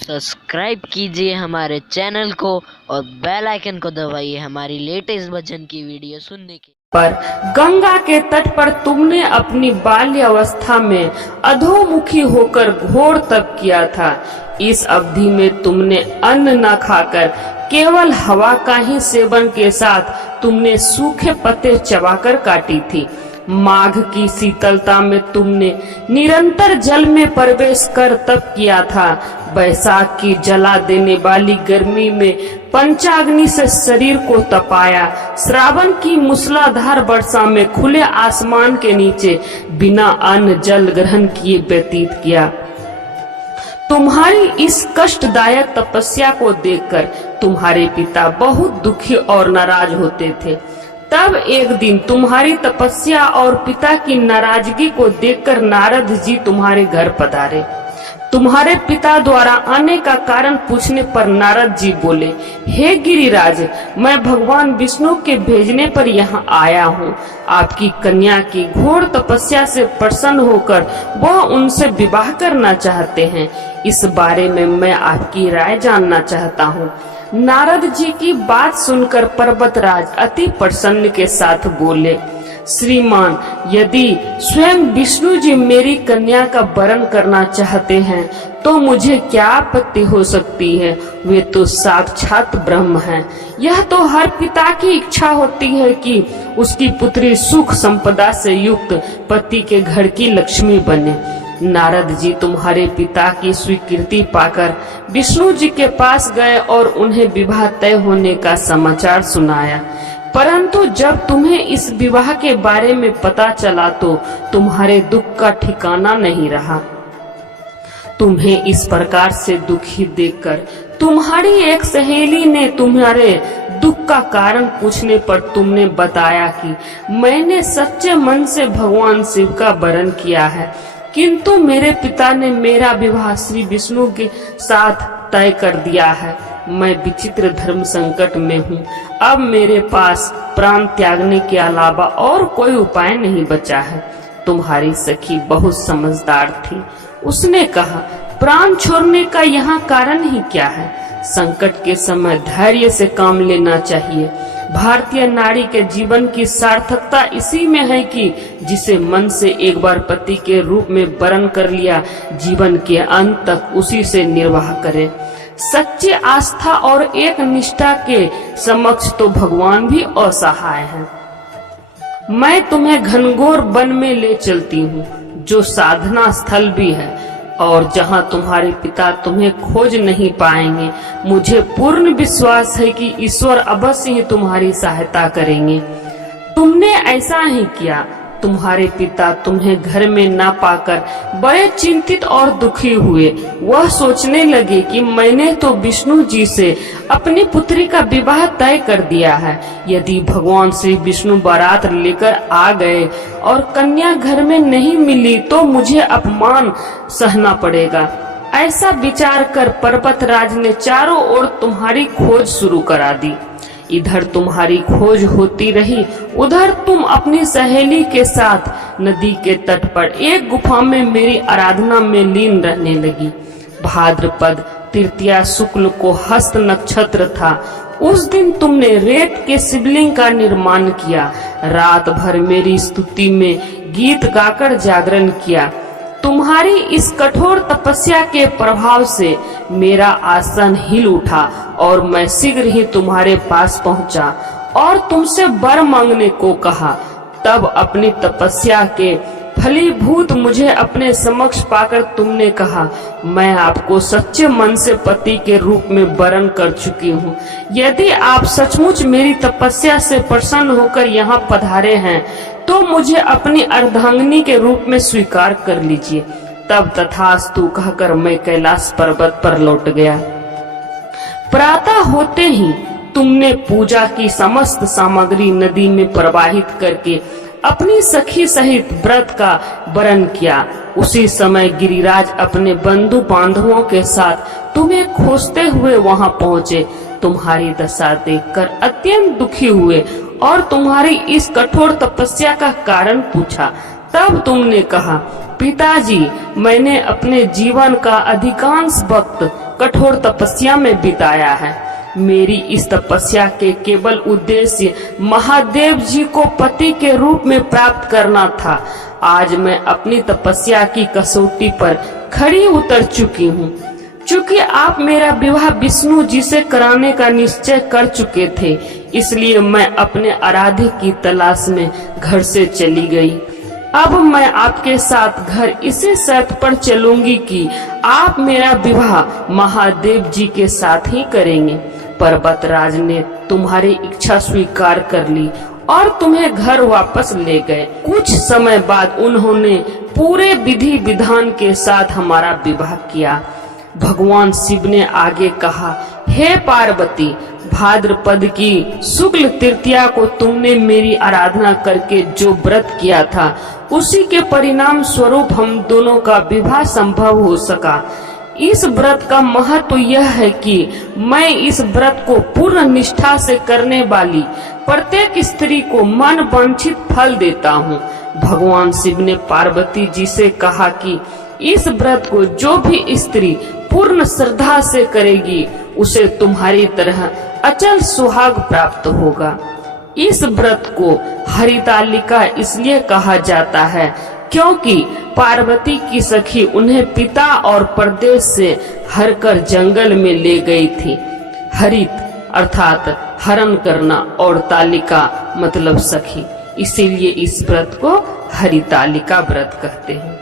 Subscribe कीजिए हमारे channel को और बेल आइकन को दबाइए हमारी लेटेस्ट भजन की वीडियो सुनने के पर गंगा के तट पर तुमने अपनी बाल्यावस्था में अधोमुखी होकर घोर तप किया था। इस अवधि में तुमने अन्न न खाकर केवल हवा का ही सेवन के साथ तुमने सूखे पत्ते चबाकर काटी थी। माघ की शीतलता में तुमने निरंतर जल में प्रवेश कर तप किया था। बैसाख की जला देने वाली गर्मी में पंचाग्नि से शरीर को तपाया। श्रावण की मूसलाधार वर्षा में खुले आसमान के नीचे बिना अन्न जल ग्रहण किए व्यतीत किया। तुम्हारी इस कष्टदायक तपस्या को देखकर तुम्हारे पिता बहुत दुखी और नाराज होते थे। तब एक दिन तुम्हारी तपस्या और पिता की नाराजगी को देखकर नारद जी तुम्हारे घर पधारे। तुम्हारे पिता द्वारा आने का कारण पूछने पर नारद जी बोले, हे गिरिराज, मैं भगवान विष्णु के भेजने पर यहाँ आया हूँ। आपकी कन्या की घोर तपस्या से प्रसन्न होकर वह उनसे विवाह करना चाहते हैं। इस बारे में मैं आपकी राय जानना चाहता हूँ। नारद जी की बात सुनकर पर्वतराज अति प्रसन्न के साथ बोले, श्रीमान, यदि स्वयं विष्णु जी मेरी कन्या का वरण करना चाहते हैं तो मुझे क्या आपत्ति हो सकती है। वे तो साक्षात ब्रह्म हैं। यह तो हर पिता की इच्छा होती है कि उसकी पुत्री सुख संपदा से युक्त पति के घर की लक्ष्मी बने। नारद जी तुम्हारे पिता की स्वीकृति पाकर विष्णु जी के पास गए और उन्हें विवाह तय होने का समाचार सुनाया। परंतु जब तुम्हें इस विवाह के बारे में पता चला तो तुम्हारे दुख का ठिकाना नहीं रहा। तुम्हें इस प्रकार से दुखी देखकर तुम्हारी एक सहेली ने तुम्हारे दुख का कारण पूछने पर तुमने बताया कि मैंने सच्चे मन से भगवान शिव का वरण किया है, किंतु मेरे पिता ने मेरा विवाह श्री विष्णु के साथ तय कर दिया है। मैं विचित्र धर्म संकट में हूँ। अब मेरे पास प्राण त्यागने के अलावा और कोई उपाय नहीं बचा है। तुम्हारी सखी बहुत समझदार थी। उसने कहा, प्राण छोड़ने का यहाँ कारण ही क्या है। संकट के समय धैर्य से काम लेना चाहिए। भारतीय नारी के जीवन की सार्थकता इसी में है कि जिसे मन से एक बार पति के रूप में वरण कर लिया, जीवन के अंत तक उसी से निर्वाह करे। सच्ची आस्था और एक निष्ठा के समक्ष तो भगवान भी असहाय है। मैं तुम्हें घनघोर वन में ले चलती हूँ, जो साधना स्थल भी है और जहाँ तुम्हारे पिता तुम्हें खोज नहीं पाएंगे। मुझे पूर्ण विश्वास है कि ईश्वर अवश्य ही तुम्हारी सहायता करेंगे। तुमने ऐसा ही किया। तुम्हारे पिता तुम्हें घर में न पाकर बड़े चिंतित और दुखी हुए। वह सोचने लगे कि मैंने तो विष्णु जी से अपनी पुत्री का विवाह तय कर दिया है। यदि भगवान श्री विष्णु बारात लेकर आ गए और कन्या घर में नहीं मिली तो मुझे अपमान सहना पड़ेगा। ऐसा विचार कर पर्वतराज ने चारों ओर तुम्हारी खोज शुरू करा दी। इधर तुम्हारी खोज होती रही, उधर तुम अपनी सहेली के साथ नदी के तट पर एक गुफा में मेरी आराधना में लीन रहने लगी। भाद्रपद तृतीया शुक्ल को हस्त नक्षत्र था। उस दिन तुमने रेत के शिवलिंग का निर्माण किया। रात भर मेरी स्तुति में गीत गाकर जागरण किया। तुम्हारी इस कठोर तपस्या के प्रभाव से मेरा आसन हिल उठा और मैं शीघ्र ही तुम्हारे पास पहुंचा और तुमसे वर मांगने को कहा। तब अपनी तपस्या के फलीभूत मुझे अपने समक्ष पाकर तुमने कहा, मैं आपको सच्चे मन से पति के रूप में वरण कर चुकी हूँ। यदि आप सचमुच मेरी तपस्या से प्रसन्न होकर यहाँ पधारे हैं तो मुझे अपनी अर्धांगिनी के रूप में स्वीकार कर लीजिए। तब तथास्तु कहकर मैं कैलाश पर्वत पर लौट गया। प्रातः होते ही तुमने पूजा की समस्त सामग्री नदी में प्रवाहित करके अपनी सखी सहित व्रत का वरण किया। उसी समय गिरिराज अपने बंधु बांधवों के साथ तुम्हें खोजते हुए वहां पहुंचे। तुम्हारी दशा देखकर अत्यंत दुखी हुए और तुम्हारी इस कठोर तपस्या का कारण पूछा। तब तुमने कहा, पिताजी, मैंने अपने जीवन का अधिकांश वक्त कठोर तपस्या में बिताया है। मेरी इस तपस्या के केवल उद्देश्य महादेव जी को पति के रूप में प्राप्त करना था। आज मैं अपनी तपस्या की कसौटी पर खड़ी उतर चुकी हूँ। चूंकि आप मेरा विवाह विष्णु जी से कराने का निश्चय कर चुके थे, इसलिए मैं अपने आराध्य की तलाश में घर से चली गई। अब मैं आपके साथ घर इसी शर्त पर चलूंगी कि आप मेरा विवाह महादेव जी के साथ ही करेंगे। पर्वतराज ने तुम्हारी इच्छा स्वीकार कर ली और तुम्हें घर वापस ले गए। कुछ समय बाद उन्होंने पूरे विधि विधान के साथ हमारा विवाह किया। भगवान शिव ने आगे कहा, हे पार्वती, भाद्रपद की शुक्ल तृतीया को तुमने मेरी आराधना करके जो व्रत किया था, उसी के परिणाम स्वरूप हम दोनों का विवाह संभव हो सका। इस व्रत का महत्व यह है कि मैं इस व्रत को पूर्ण निष्ठा से करने वाली प्रत्येक स्त्री को मन वांछित फल देता हूँ। भगवान शिव ने पार्वती जी से कहा कि इस व्रत को जो भी स्त्री पूर्ण श्रद्धा से करेगी, उसे तुम्हारी तरह अचल सुहाग प्राप्त होगा। इस व्रत को हरितालिका इसलिए कहा जाता है क्योंकि पार्वती की सखी उन्हें पिता और प्रदेश से हरकर जंगल में ले गई थी। हरित अर्थात हरण करना और तालिका मतलब सखी, इसीलिए इस व्रत को हरितालिका व्रत कहते हैं।